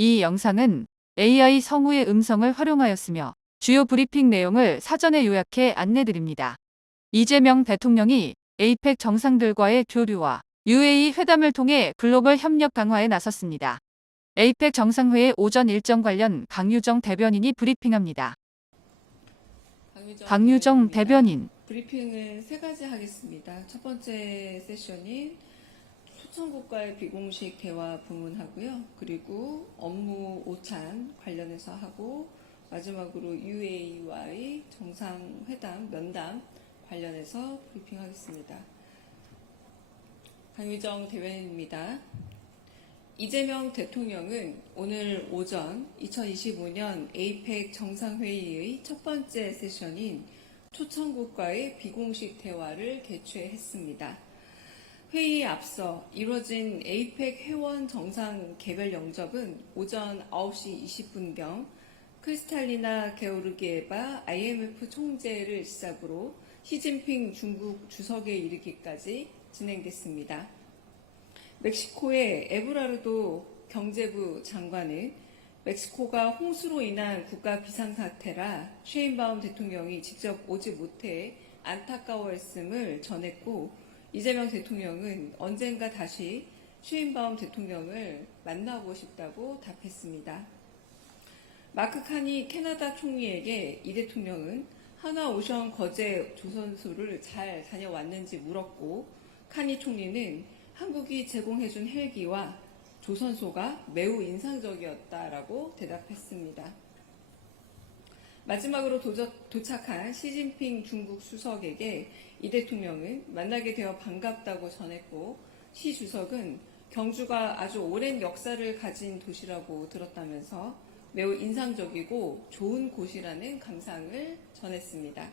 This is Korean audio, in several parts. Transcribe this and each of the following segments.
이 영상은 AI 성우의 음성을 활용하였으며 주요 브리핑 내용을 사전에 요약해 안내드립니다. 이재명 대통령이 에이펙 정상들과의 교류와 UAE 회담을 통해 글로벌 협력 강화에 나섰습니다. 에이펙 정상회의 오전 일정 관련 강유정 대변인이 브리핑합니다. 강유정 대변인. 브리핑을 세 가지 하겠습니다. 첫 번째 세션인 초청국과의 비공식 대화 부문하고요. 그리고 업무 오찬 관련해서 하고 마지막으로 UAE와의 정상회담 면담 관련해서 브리핑하겠습니다. 강유정 대변인입니다. 이재명 대통령은 오늘 오전 2025년 에이펙 정상회의의 첫 번째 세션인 초청국과의 비공식 대화를 개최했습니다. 회의에 앞서 이뤄진 에이펙 회원 정상 개별 영접은 오전 9시 20분경 크리스탈리나 게오르기에바 IMF 총재를 시작으로 시진핑 중국 주석에 이르기까지 진행됐습니다. 멕시코의 에브라르도 경제부 장관은 멕시코가 홍수로 인한 국가 비상사태라 쉐인바움 대통령이 직접 오지 못해 안타까워했음을 전했고, 이재명 대통령은 언젠가 다시 쉐인바움 대통령을 만나고 싶다고 답했습니다. 마크 카니 캐나다 총리에게 이 대통령은 한화오션 거제 조선소를 잘 다녀왔는지 물었고, 카니 총리는 한국이 제공해준 헬기와 조선소가 매우 인상적이었다라고 대답했습니다. 마지막으로 도착한 시진핑 중국 수석에게 이 대통령은 만나게 되어 반갑다고 전했고, 시 주석은 경주가 아주 오랜 역사를 가진 도시라고 들었다면서 매우 인상적이고 좋은 곳이라는 감상을 전했습니다.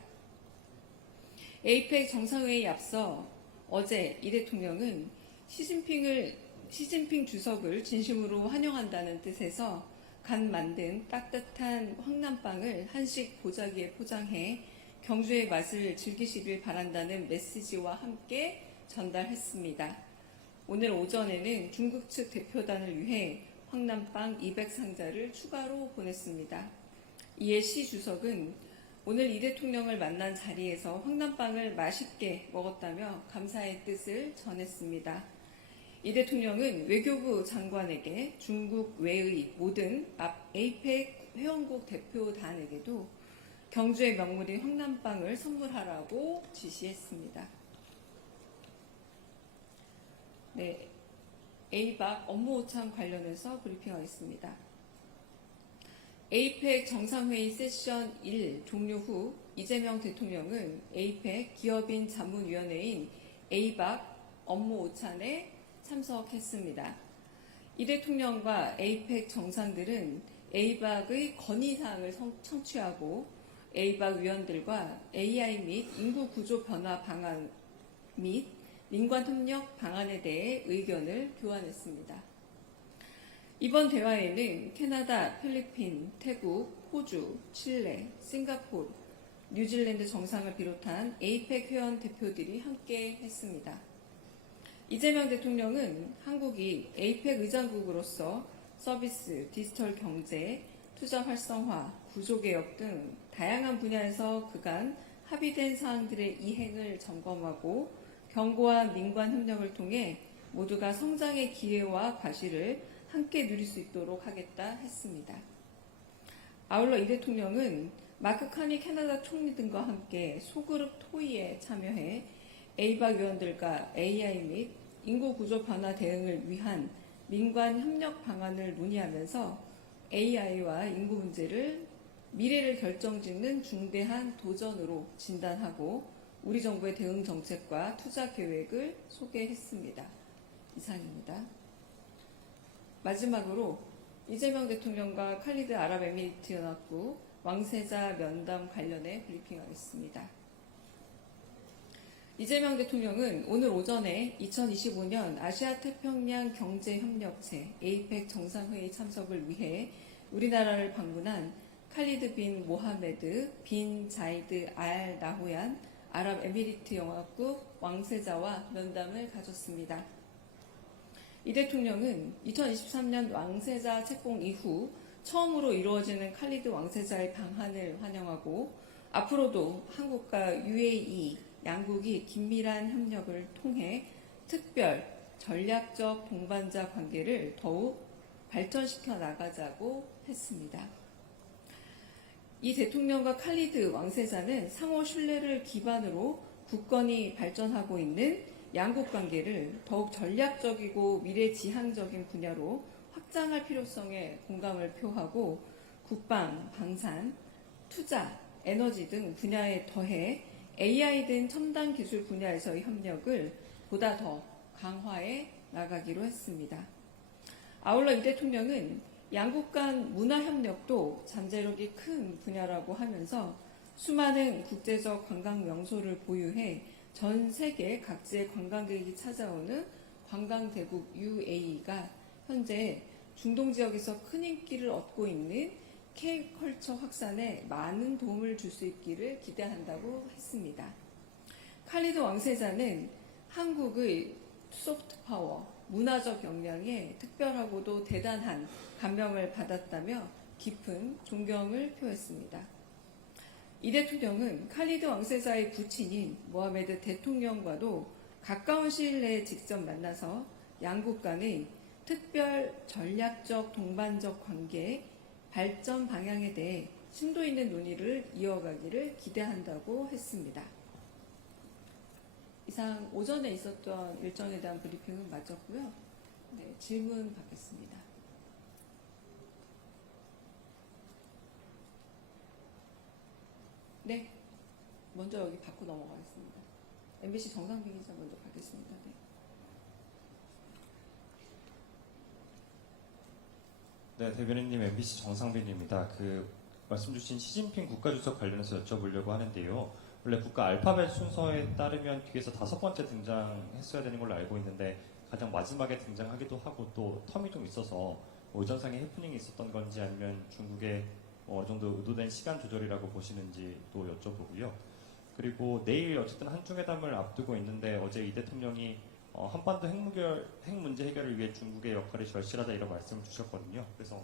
에이펙 정상회의에 앞서 어제 이 대통령은 시진핑 주석을 진심으로 환영한다는 뜻에서 간 만든 따뜻한 황남빵을 한식 보자기에 포장해 경주의 맛을 즐기시길 바란다는 메시지와 함께 전달했습니다. 오늘 오전에는 중국 측 대표단을 위해 황남빵 200상자를 추가로 보냈습니다. 이에 시 주석은 오늘 이 대통령을 만난 자리에서 황남빵을 맛있게 먹었다며 감사의 뜻을 전했습니다. 이 대통령은 외교부 장관에게 중국 외의 모든 에이펙 회원국 대표단에게도 경주의 명물인 황남빵을 선물하라고 지시했습니다. 네, 에이박 업무 오찬 관련해서 브리핑하겠습니다. 에이펙 정상회의 세션 1 종료 후 이재명 대통령은 에이펙 기업인 자문위원회인 에이박 업무 오찬에 참석했습니다. 이 대통령과 에이펙 정상들은 에이박의 건의사항을 청취하고 에이박 위원들과 AI 및 인구 구조 변화 방안 및 민관 협력 방안에 대해 의견을 교환했습니다. 이번 대화에는 캐나다, 필리핀, 태국, 호주, 칠레, 싱가포르, 뉴질랜드 정상을 비롯한 에이펙 회원 대표들이 함께 했습니다. 이재명 대통령은 한국이 에이펙 의장국으로서 서비스, 디지털 경제, 투자 활성화, 구조개혁 등 다양한 분야에서 그간 합의된 사항들의 이행을 점검하고 경고와 민관 협력을 통해 모두가 성장의 기회와 과실을 함께 누릴 수 있도록 하겠다 했습니다. 아울러 이 대통령은 마크 카니 캐나다 총리 등과 함께 소그룹 토의에 참여해 에이박 위원들과 AI 및 인구 구조 변화 대응을 위한 민관 협력 방안을 논의하면서 AI와 인구 문제를 미래를 결정짓는 중대한 도전으로 진단하고 우리 정부의 대응 정책과 투자 계획을 소개했습니다. 이상입니다. 마지막으로 이재명 대통령과 칼리드 아랍에미리트 연합국 왕세자 면담 관련해 브리핑하겠습니다. 이재명 대통령은 오늘 오전에 2025년 아시아태평양 경제협력체 에이펙 정상회의 참석을 위해 우리나라를 방문한 칼리드 빈 모하메드 빈 자이드 알 나후얀 아랍에미리트 연합국 왕세자와 면담을 가졌습니다. 이 대통령은 2023년 왕세자 책봉 이후 처음으로 이루어지는 칼리드 왕세자의 방한을 환영하고 앞으로도 한국과 UAE 양국이 긴밀한 협력을 통해 특별 전략적 동반자 관계를 더욱 발전시켜 나가자고 했습니다. 이 대통령과 칼리드 왕세자는 상호 신뢰를 기반으로 굳건히 발전하고 있는 양국 관계를 더욱 전략적이고 미래지향적인 분야로 확장할 필요성에 공감을 표하고 국방, 방산, 투자, 에너지 등 분야에 더해 AI 등 첨단 기술 분야에서의 협력을 보다 더 강화해 나가기로 했습니다. 아울러 이 대통령은 양국 간 문화협력도 잠재력이 큰 분야라고 하면서 수많은 국제적 관광 명소를 보유해 전 세계 각지의 관광객이 찾아오는 관광대국 UAE가 현재 중동 지역에서 큰 인기를 얻고 있는 K-컬처 확산에 많은 도움을 줄 수 있기를 기대한다고 했습니다. 칼리드 왕세자는 한국의 소프트파워, 문화적 역량에 특별하고도 대단한 감명을 받았다며 깊은 존경을 표했습니다. 이 대통령은 칼리드 왕세자의 부친인 모하메드 대통령과도 가까운 시일 내에 직접 만나서 양국 간의 특별 전략적 동반적 관계 발전 방향에 대해 심도 있는 논의를 이어가기를 기대한다고 했습니다. 이상 오전에 있었던 일정에 대한 브리핑은 마쳤고요. 네, 질문 받겠습니다. 네, 먼저 여기 받고 넘어가겠습니다. MBC 정상빈 기자 먼저 받겠습니다. 네. 네, 대변인님 MBC 정상빈입니다. 말씀 주신 시진핑 국가주석 관련해서 여쭤보려고 하는데요. 원래 국가 알파벳 순서에 따르면 뒤에서 5번째 등장했어야 되는 걸로 알고 있는데 가장 마지막에 등장하기도 하고 또 텀이 좀 있어서 의전상의 해프닝이 있었던 건지 아니면 중국의 어느 정도 의도된 시간 조절이라고 보시는지 또 여쭤보고요. 그리고 내일 어쨌든 한중회담을 앞두고 있는데 어제 이 대통령이 한반도 핵 문제 해결을 위해 중국의 역할이 절실하다 이런 말씀을 주셨거든요. 그래서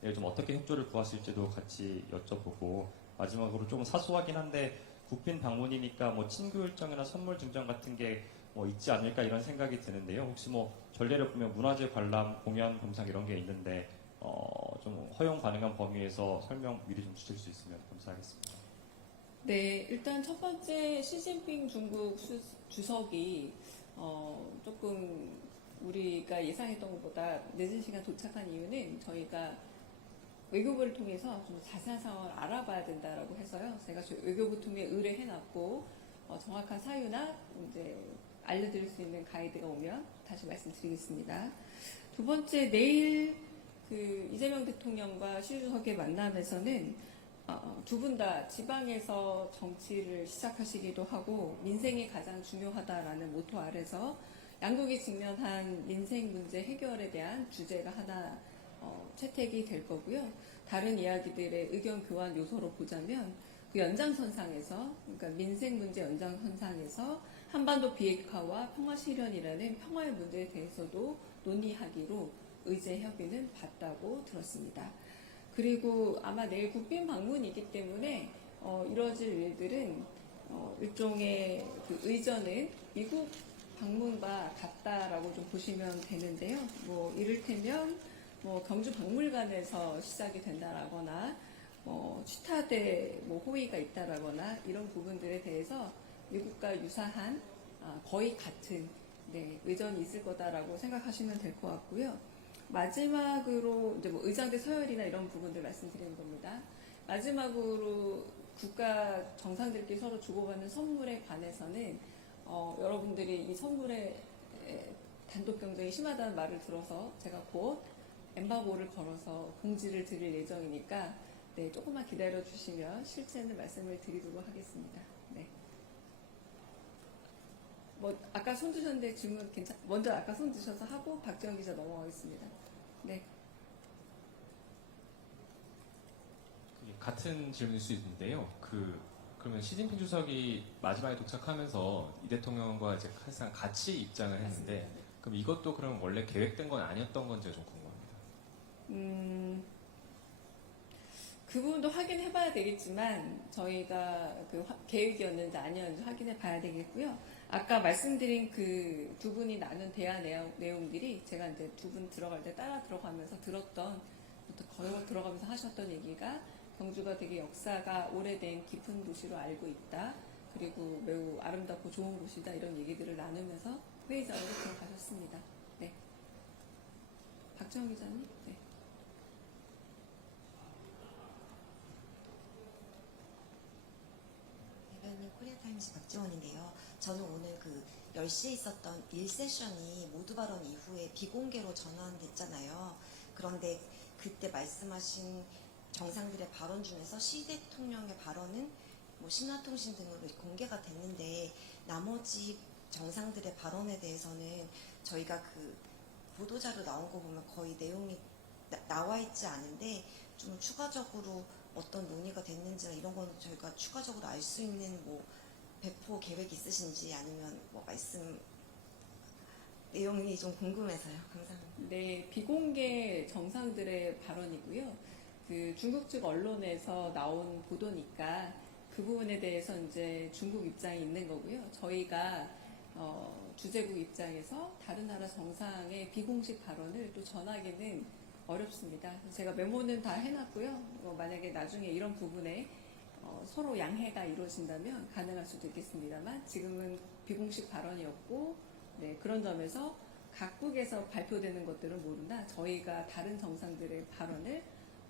내일 좀 어떻게 협조를 구하실지도 같이 여쭤보고 마지막으로 좀 사소하긴 한데 국빈 방문이니까 뭐 친구 일정이나 선물 증정 같은 게 뭐 있지 않을까 이런 생각이 드는데요. 혹시 뭐 전례를 보면 문화재 관람, 공연, 검상 이런 게 있는데 좀 허용 가능한 범위에서 설명 미리 좀 주실 수 있으면 감사하겠습니다. 네, 일단 첫 번째 시진핑 중국 주석이 조금 우리가 예상했던 것보다 늦은 시간 도착한 이유는 저희가 외교부를 통해서 좀 자세한 상황을 알아봐야 된다라고 해서요. 제가 외교부 통해 의뢰해놨고 정확한 사유나 이제 알려드릴 수 있는 가이드가 오면 다시 말씀드리겠습니다. 두 번째, 내일 이재명 대통령과 시 주석의 만남에서는 두 분 다 지방에서 정치를 시작하시기도 하고 민생이 가장 중요하다라는 모토 아래서 양국이 직면한 민생 문제 해결에 대한 주제가 하나 채택이 될 거고요. 다른 이야기들의 의견 교환 요소로 보자면 그 연장선상에서, 그러니까 민생 문제 연장선상에서 한반도 비핵화와 평화 실현이라는 평화의 문제에 대해서도 논의하기로 의제 협의는 봤다고 들었습니다. 그리고 아마 내일 국빈 방문이기 때문에 이루어질 일들은 일종의 의전은 미국 방문과 같다라고 좀 보시면 되는데요. 뭐 이를테면 경주 박물관에서 시작이 된다라거나 취타대 호의가 있다라거나 이런 부분들에 대해서 미국과 유사한 거의 같은 의전이 있을 거다라고 생각하시면 될 것 같고요. 마지막으로 이제 의장대 서열이나 이런 부분들 말씀드리는 겁니다. 마지막으로 국가 정상들끼리 서로 주고받는 선물에 관해서는 여러분들이 이 선물에 단독 경쟁이 심하다는 말을 들어서 제가 곧 엠바고를 걸어서 공지를 드릴 예정이니까 조금만 기다려 주시면 실체는 말씀을 드리도록 하겠습니다. 네. 아까 손 드셨는데 질문 먼저 아까 손 드셔서 하고 박지원 기자 넘어가겠습니다. 네. 같은 질문일 수 있는데요. 그러면 시진핑 주석이 마지막에 도착하면서 이 대통령과 이제 항상 같이 입장을 했는데 그럼 이것도 그럼 원래 계획된 건 아니었던 건지 좀 궁금합니다. 그 부분도 확인해 봐야 되겠지만 저희가 그 계획이었는지 아니었는지 확인해 봐야 되겠고요. 아까 말씀드린 그 두 분이 나눈 대화 내용들이 제가 이제 두 분 들어갈 때 따라 들어가면서 들었던, 걸어 들어가면서 하셨던 얘기가 경주가 되게 역사가 오래된 깊은 도시로 알고 있다. 그리고 매우 아름답고 좋은 곳이다. 이런 얘기들을 나누면서 회의장으로 들어가셨습니다. 네. 박정희 기자님. 네. 대변인 코리아타임즈 박지원인데요. 저는 오늘 그 10시에 있었던 1세션이 모두 발언 이후에 비공개로 전환됐잖아요. 그런데 그때 말씀하신 정상들의 발언 중에서 시 대통령의 발언은 뭐 신화통신 등으로 공개가 됐는데 나머지 정상들의 발언에 대해서는 저희가 그 보도자료 나온 거 보면 거의 내용이 나와 있지 않은데 좀 추가적으로 어떤 논의가 됐는지나 이런 건 저희가 추가적으로 알 수 있는 뭐 배포 계획 있으신지 아니면 뭐 말씀 내용이 좀 궁금해서요. 감사합니다. 네, 비공개 정상들의 발언이고요. 그 중국 측 언론에서 나온 보도니까 그 부분에 대해서 이제 중국 입장이 있는 거고요. 저희가 주재국 입장에서 다른 나라 정상의 비공식 발언을 또 전하기는 어렵습니다. 제가 메모는 다 해놨고요. 만약에 나중에 이런 부분에 서로 양해가 이루어진다면 가능할 수도 있겠습니다만 지금은 비공식 발언이었고, 네, 그런 점에서 각국에서 발표되는 것들은 모르나 저희가 다른 정상들의 발언을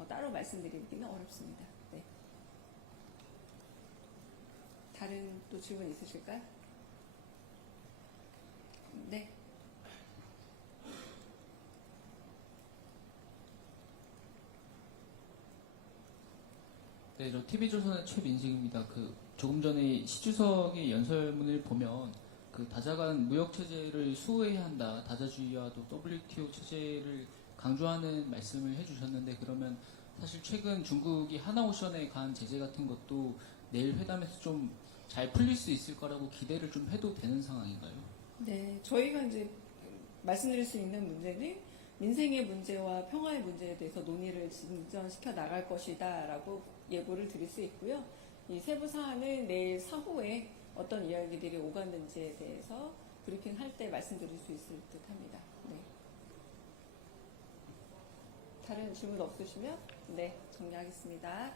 따로 말씀드리기는 어렵습니다. 네. 다른 또 질문 있으실까요? 네. 네, 저 TV조선의 최민식입니다. 그 조금 전에 시 주석의 연설문을 보면 그 다자간 무역 체제를 수호해야 한다, 다자주의와 또 WTO 체제를 강조하는 말씀을 해주셨는데 그러면 사실 최근 중국이 하나오션에 가한 제재 같은 것도 내일 회담에서 좀 잘 풀릴 수 있을 거라고 기대를 좀 해도 되는 상황인가요? 네, 저희가 이제 말씀드릴 수 있는 문제는 민생의 문제와 평화의 문제에 대해서 논의를 진전시켜 나갈 것이다라고 예고를 드릴 수 있고요. 이 세부 사안은 내일 사후에 어떤 이야기들이 오갔는지에 대해서 브리핑할 때 말씀드릴 수 있을 듯합니다. 네. 다른 질문 없으시면 네, 정리하겠습니다.